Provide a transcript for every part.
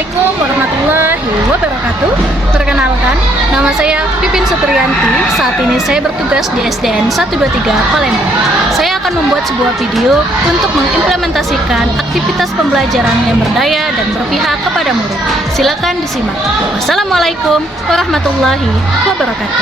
Assalamualaikum warahmatullahi wabarakatuh. Perkenalkan, nama saya Pipin Supriyanti. Saat ini saya bertugas di SDN 123 Palembang. Saya akan membuat sebuah video untuk mengimplementasikan aktivitas pembelajaran yang berdaya dan berpihak kepada murid. Silakan disimak. Wassalamualaikum warahmatullahi wabarakatuh.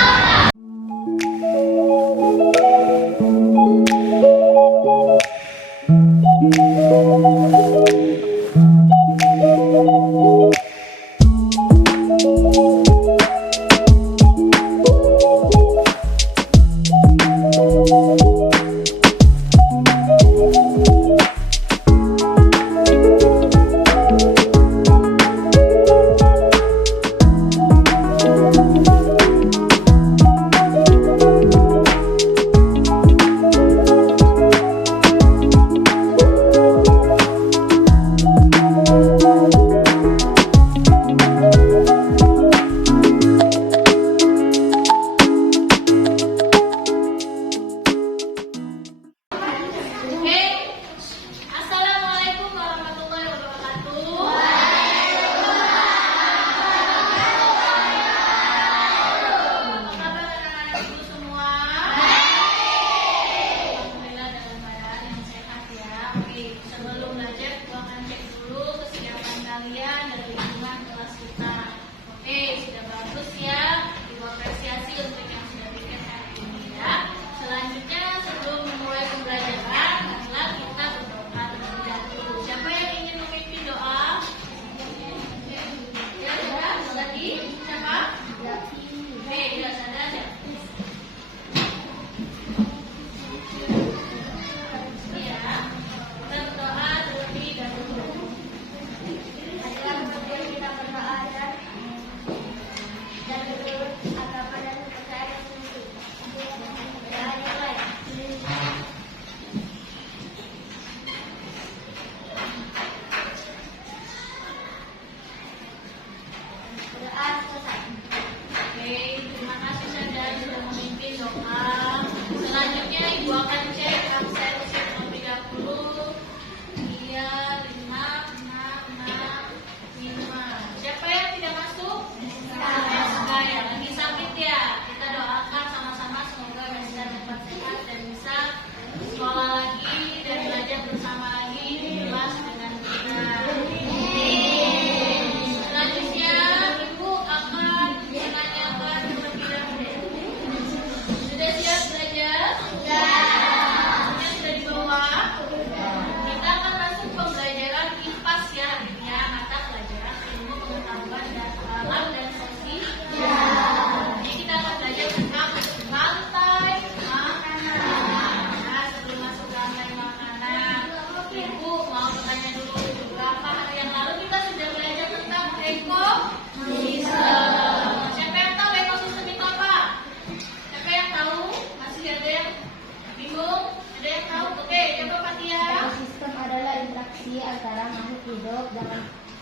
Antara makhluk hidup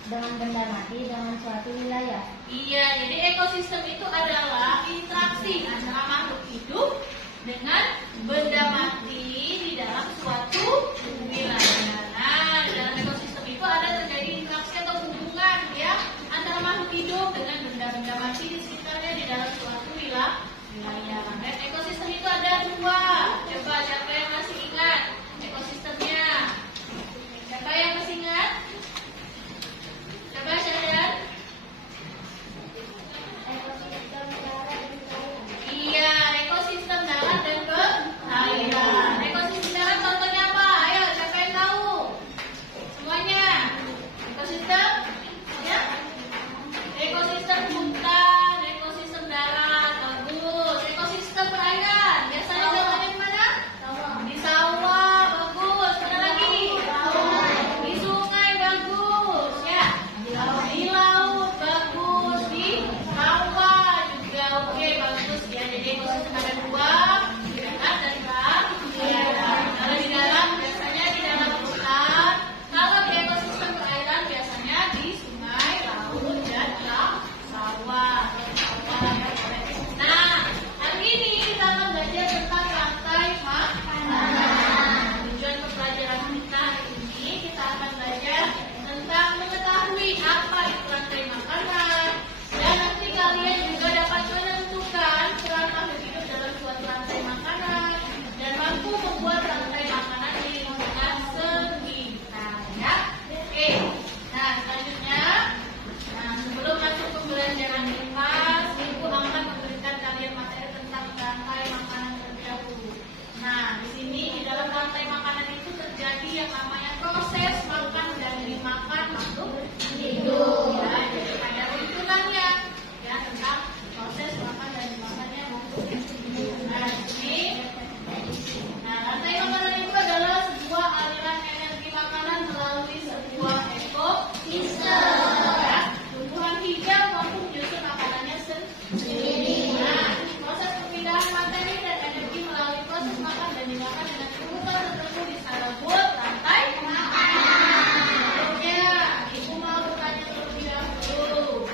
dengan benda mati dengan suatu wilayah. Iya, jadi ekosistem itu adalah interaksi antara makhluk hidup dengan benda mati di dalam suatu wilayah. Nah, di dalam ekosistem itu ada terjadi interaksi atau hubungan ya antara makhluk hidup dengan benda-benda mati di sekitarnya di dalam suatu wilayah. Dan ekosistem itu ada dua. Coba siapa yang masih ingat ekosistemnya? Siapa yang masih ingat? Coba Syadan. Ekosistem darat dan perairan. Iya, ekosistem darat dan perairan. Ekosistem darat contohnya apa? Ayo proses makan dan dimakan makhluk hidup. Ya, jadi ada runtunannya ya tentang proses makan dan dimakannya makhluk hidup. Nah, ini rantai makanan itu adalah sebuah aliran energi makanan melalui sebuah ekosistem. Ya, tumbuhan hijau maupun justru makanannya sendiri. Nah, proses perpindahan materi dan energi melalui proses makan dan dimakan dengan urutan tertentu disebut rantai makanan. Ya, Ibu mau bertanya terlebih dahulu.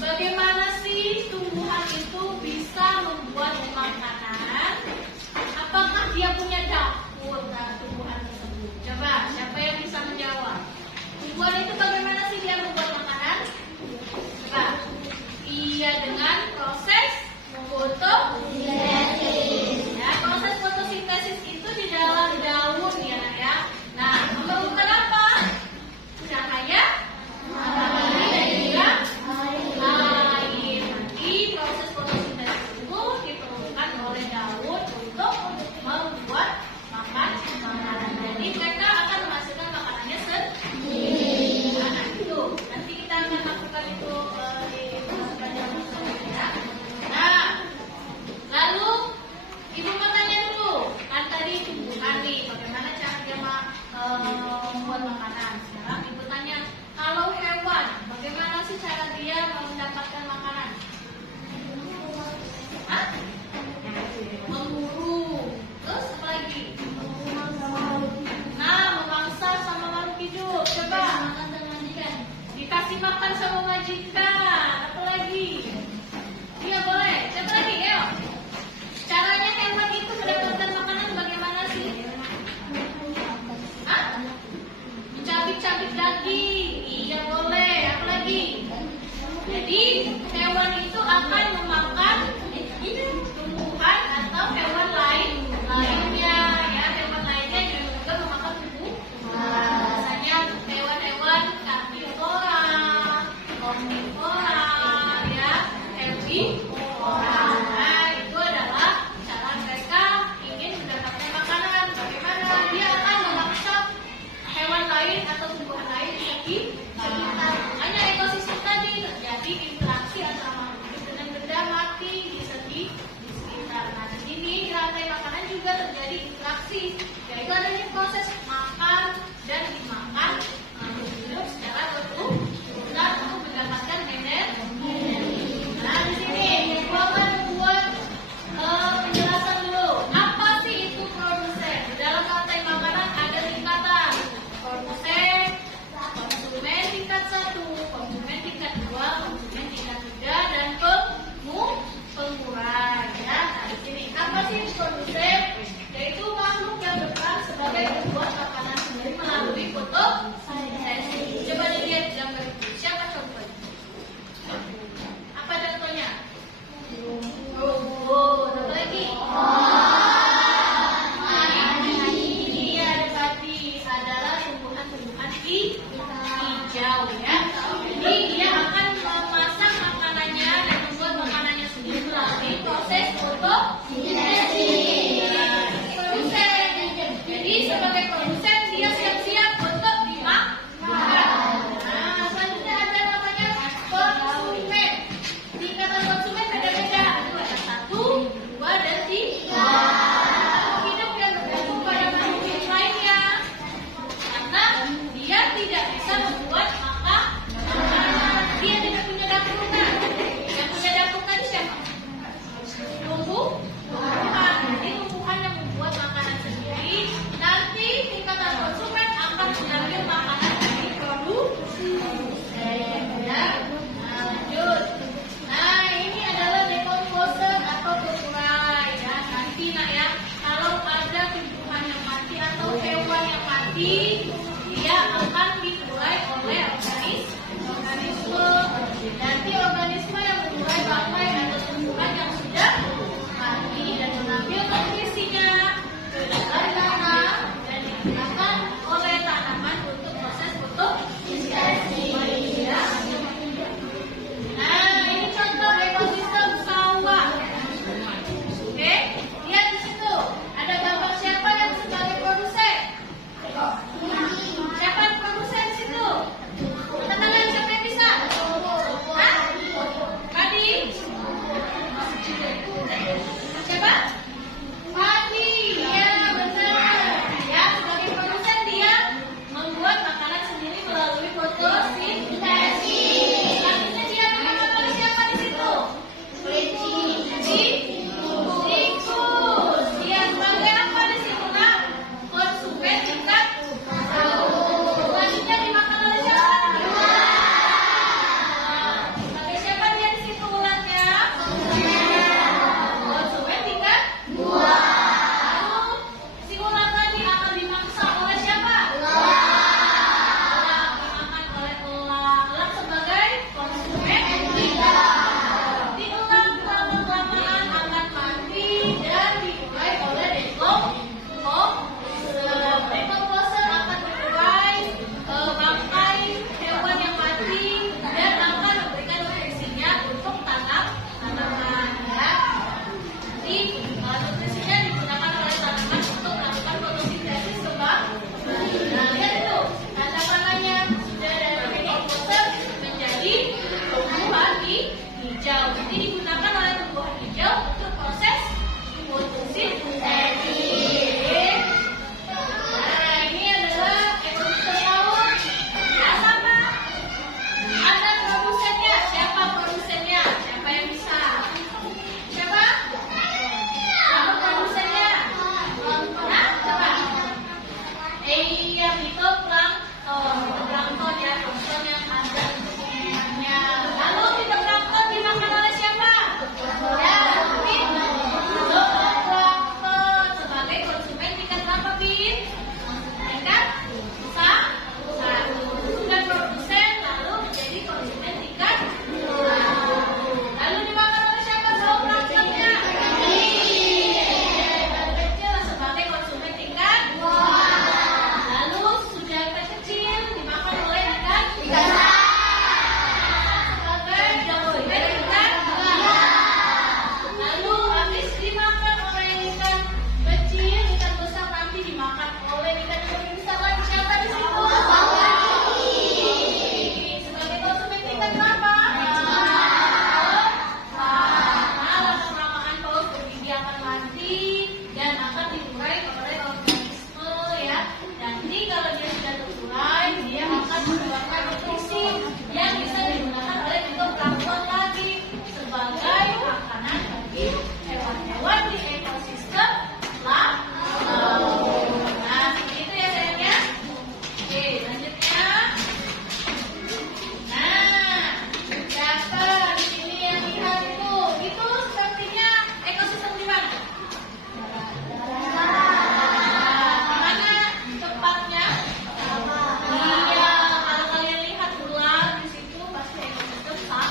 Bagaimana sih tumbuhan itu bisa membuat makanan? Apakah dia punya dapur tumbuhan tersebut? Coba, siapa yang bisa menjawab? Tumbuhan itu bagaimana sih dia membuat makanan? Coba. Iya, dengan proses fotosintesis. Ya, proses fotosintesis itu di dalam daun ya, Nak ya. Nah, memerlukan apa? Cahaya, matahari dan juga air. Nanti proses fotosintesis itu diperlukan oleh daun untuk membuat makanan. Jadi mereka akan menghasilkan makanannya sendiri. Nah, itu nanti kita akan lakukan itu di pelajaran selanjutnya. Nah, lalu Ibu mau tanya dulu, kan tadi tumbuhan nih, bagaimana cara dia membuat makanan. Sekarang Ibu tanya, kalau hewan, bagaimana sih cara dia mendapatkan makanan? Hah? Memburu. Terus apa lagi? Nah, memangsa sama makhluk hidup. Coba. Dikasih makan sama majikan. Apa lagi? Iya boleh. Siapa lagi? Ayo. Caranya hewan itu mendapatkan makanan bagaimana sih? Hah? Mencabik-cabik daging. Iya boleh. Apa lagi? Jadi hewan itu akan memakan tumbuhan atau hewan lainnya ya. Hewan lainnya juga memakan tumbuhan. Misalnya hewan-hewan karnivora, omnivora, ya, herbivora. Nah, itu adalah cara mereka ingin mendapatkan makanan. Bagaimana dia akan memaksa hewan lain atau tumbuhan lain di sekitar. Hanya ekosistem tadi terjadi interaksi antara makhluk hidup dengan benda mati di sekitar. Nah, di sini di rantai makanan juga terjadi interaksi, yaitu adanya proses makan dan dimakan makhluk hidup secara berurutan untuk mendapatkan energi. Nah, di sini Ibu akan membuat penjelasan dulu. Apa sih itu produsen? Di dalam rantai makanan ada tingkatan. Produsen, konsumen tingkat 1, konsumen tingkat 2, konsumen tingkat 3, dan pengurai. Ya, nah di sini apa sih produsen? Yaitu makhluk yang berperan sebagai pembuat makanan sendiri melalui fotosintesis. Coba dilihat di gambar itu. Siapa contohnya? Apa contohnya? Apa lagi? Ini ada padi, adalah tumbuhan-tumbuhan hijau ya. Jadi dia akan memasak makanannya dan membuat makanannya sendiri melalui proses fotosintesis. Produsen. Jadi sebagai produsen dia siap-siap untuk dimakan. Nah, selanjutnya ada namanya konsumen. Tingkatan konsumen beda-beda. Ada 1, 2, dan 3. Makhluk hidup yang bergantung pada makhluk hidup lainnya. Karena dia tidak bisa membuat makanan. Dia tidak punya dapur. Yang punya dapur tadi siapa? Tumbuhan. Jadi tumbuhan yang membuat makanan sendiri. Nanti tingkatan konsumen akan mengambil makanan dari produksi. Ya. Nah, lanjut. Nah, ini adalah decomposer atau pengurai ya. Nanti Nak ya, kalau ada tumbuhan yang mati atau hewan yang mati, dia akan diurai oleh organisme. Nanti organisme yang mengurai bangkai atau tumbuhan yang sudah mati dan mengambil nutrisinya ke dalam tanah dan digunakan oleh tanaman untuk proses fotosintesis. Ya. Nah, ini contoh ekosistem sawah. Oke, lihat di situ. Ada gambar siapa yang sebagai produsen? mulai dia akan menyebabkan nutrisi yang bisa digunakan oleh fitoplankton lagi sebagai makanan bagi hewan-hewan di ekosistem laut. Nah, seperti itu ya sayangnya. Oke, lanjutnya. Nah, siapa di sini yang lihat itu? Itu sepertinya ekosistem di mana? Mana tepatnya? Iya, kalau kalian lihat ular di situ pasti ekosistem sama.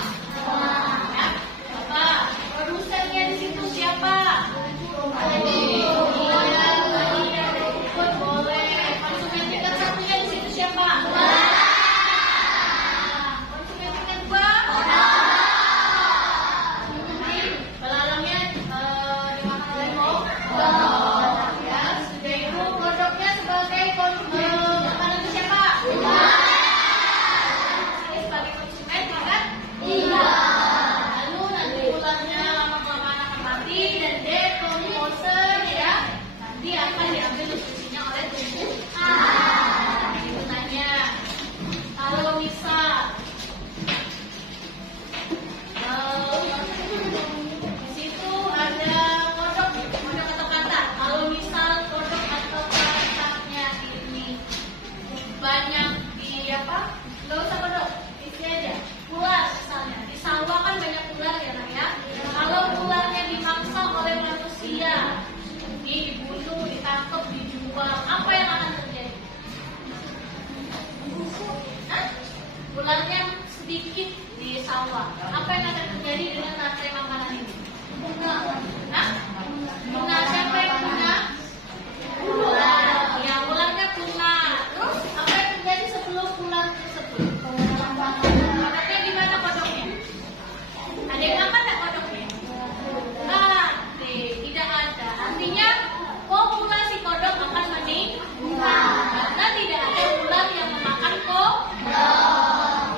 Ya, apa? Produsennya di situ siapa? Iya, ikut boleh. Konsumen tingkat satunya di situ siapa? Konsumen tingkat dua? Belalangnya dimakan oleh kodok. Ya, sudah itu kodoknya sebagai makanan itu siapa? Ini sebagai konsumen makan? Lalu nanti ularnya lama-kelamaan akan mati dan dekompose ya. Nanti akan diambil nutrisinya oleh tubuh. Itu tanya. Kalau misal di situ ada kodok atau katak. Kalau misal kodok atau kataknya ini banyak di apa? Nggak usah kodok, isi aja. Ular misalnya, di sawah kan banyak ular ya nak ya. Kalau ularnya dimangsa oleh manusia, dibunuh, ditangkap, dijual, apa yang akan terjadi? Hah? Ularnya sedikit di sawah. Apa yang akan terjadi dengan rantai makanan ini? Hah? Punah. Siapa yang punah? Ular. Ya, ularnya punah. Terus apa yang terjadi sebelum ular tersebut? Kodoknya gimana kodoknya? Ada yang makan nggak kodoknya? Tidak ada. Artinya populasi kodok akan meningkat karena tidak ada ular yang memakan kodok.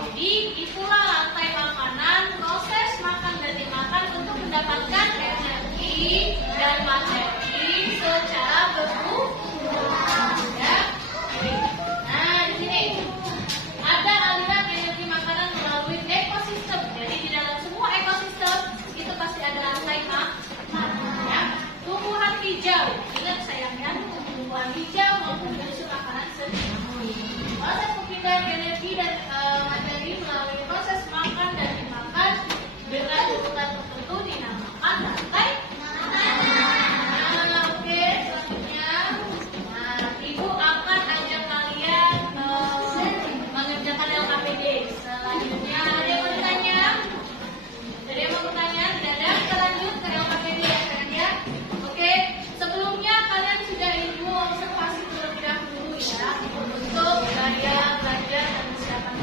Jadi itulah rantai makanan, proses makan dan dimakan untuk mendapatkan energi dan materi secara berulang. Ya. Nah, di sini ada aliran energi makanan melalui ekosistem. Jadi di dalam semua ekosistem itu pasti ada rantai makanan. Ya. Tumbuhan hijau, ingat sayangnya, tumbuhan hijau maupun jenis makanan sendiri. Proses perpindahan energi dan materi melalui proses makan dan dimakan dengan urutan tertentu dinamakan rantai makanan. Nah, oke, selanjutnya, Ibu akan ajak kalian mengerjakan LKPD. Selanjutnya, ada yang mau bertanya? Ada yang mau bertanya? Tidak ada? Kita lanjut ke LKPD ya, sayang ya. Oke, sebelumnya kalian sudah Ibu observasi terlebih dahulu ya untuk gaya belajar dan persiapan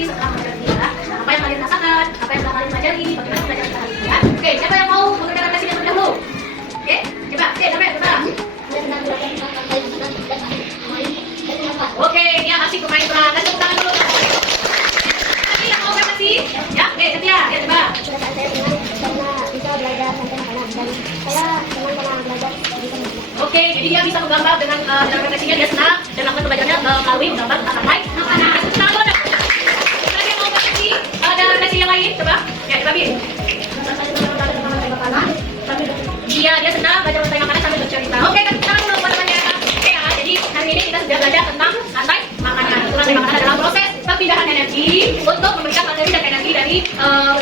refleksi setelah pelajaran kita. Nah, apa yang kalian rasakan, apa yang telah kalian pelajari, bagaimana pelajaran kita hari ini ya. Oke, siapa yang mau bekerja refleksinya terlebih dahulu? Oke, coba, siapa yang pertama? Oke, dia asik bermain peran. Kasih tepuk tangan dulu. Tapi yang mau refleksi, ya, oke, Setia, ya coba. Oke, jadi dia bisa menggambar dengan cara refleksinya, dia senang dan melakukan pembelajarannya melalui menggambar tentang lain. Kasih tangan dulu. Lagi yang mau refleksi, ada refleksi yang lain, coba. Ya, coba Bin. Dia senang belajar tentang makanan sambil bercerita. Oke, kasih tangan dulu buat temannya. Oke ya, jadi hari ini kita sudah belajar tentang rantai makanan. Itu rantai makanan adalah proses perpindahan energi untuk memberikan materi dan energi dari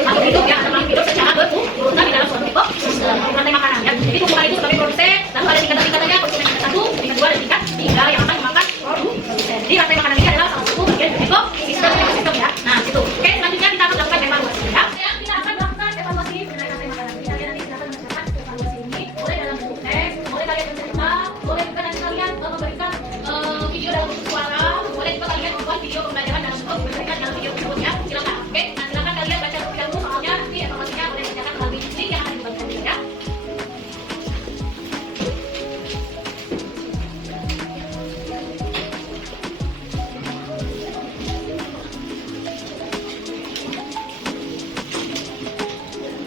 makhluk hidup ya, atau makhluk hidup secara berurutan di dalam suatu ekosistem rantai makanan ya. Jadi tumbuhan itu sebagai produsen, lalu ada tingkatan-tingkatannya, konsumen tingkat 1, tingkat 2, dan tingkat 3 yang akan memakan produsen. Jadi rantai makanan ini adalah salah satu bagian dari ekosistem ya. Nah, itu. Oke, selanjutnya kita akan melakukan evaluasi ya. Kita akan melakukan evaluasi mengenai rantai makanan ini. Kalian nanti silakan mengerjakan evaluasi ini, boleh dalam bentuk teks, boleh kalian bercerita, boleh juga nanti kalian memberikan video dalam bentuk suara, boleh juga kalian membuat video pembelajaran dalam bentuk memberikan dalam video tersebut ya. Silakan. Oke, nah silakan kalian baca terlebih dahulu soalnya nanti evaluasinya boleh dikerjakan melalui link yang akan dibagikan ya.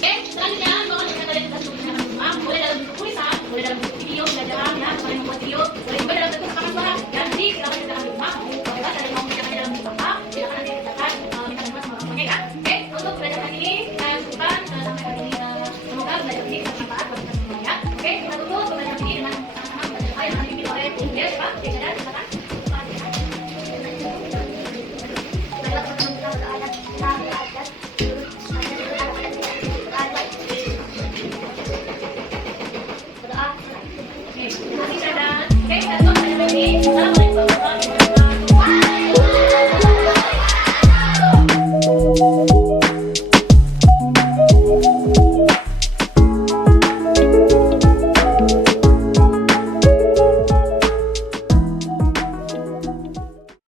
Oke, selanjutnya mohon jika kalian sudah tuliskan di rumah, boleh dalam bentuk tulisan, boleh dalam bentuk video pembelajaran ya, kalian membuat video, boleh juga dalam bentuk rekaman suara. Dan nanti silakan kerjakan di rumah.